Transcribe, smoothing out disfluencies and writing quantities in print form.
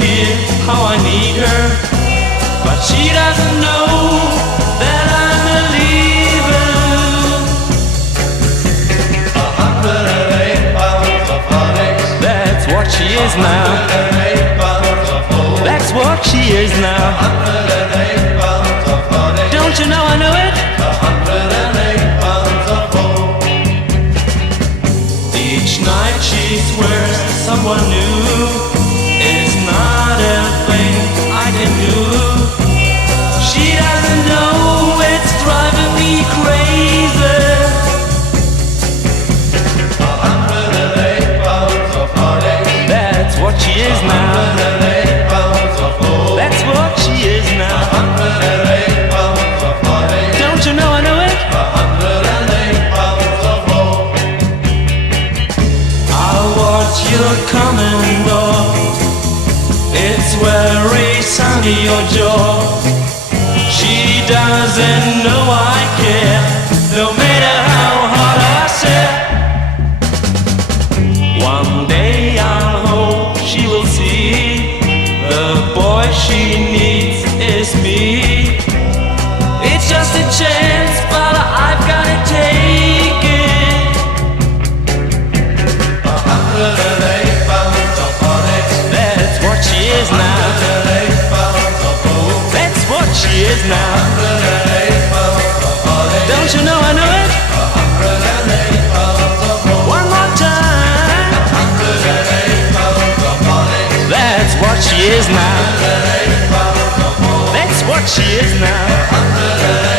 here how I need her, but she doesn't know that I'm believing. 108 pounds of heartaches. That's what she is now. 108 pounds of hope. That's what she is now. 108 pounds of heartaches. Don't you know I know it? 108 pounds of hope. Each night she swears someone new. It's not a thing I can do. She doesn't know it's driving me crazy. 108 pounds of heartache. That's what she is now. 108 pounds of hope. That's what she is now. 108 pounds of heartache. Don't you know I know it? 108 pounds of hope. I'll watch your coming door. It's very sunny your jaw. She doesn't know I care, no matter how hard I say. One day I'll hope she will see the boy she needs is me. It's just a chance, but I've gotta take it. 108 pounds of heartache. That's what she is now. 108 pounds of hope. That's what she is now. 108 pounds of heartache. Don't you know I know it? 108 pounds of hope. One more time. 108 pounds of heartache. That's what she is now. 108 pounds of hope. That's what she is now. 108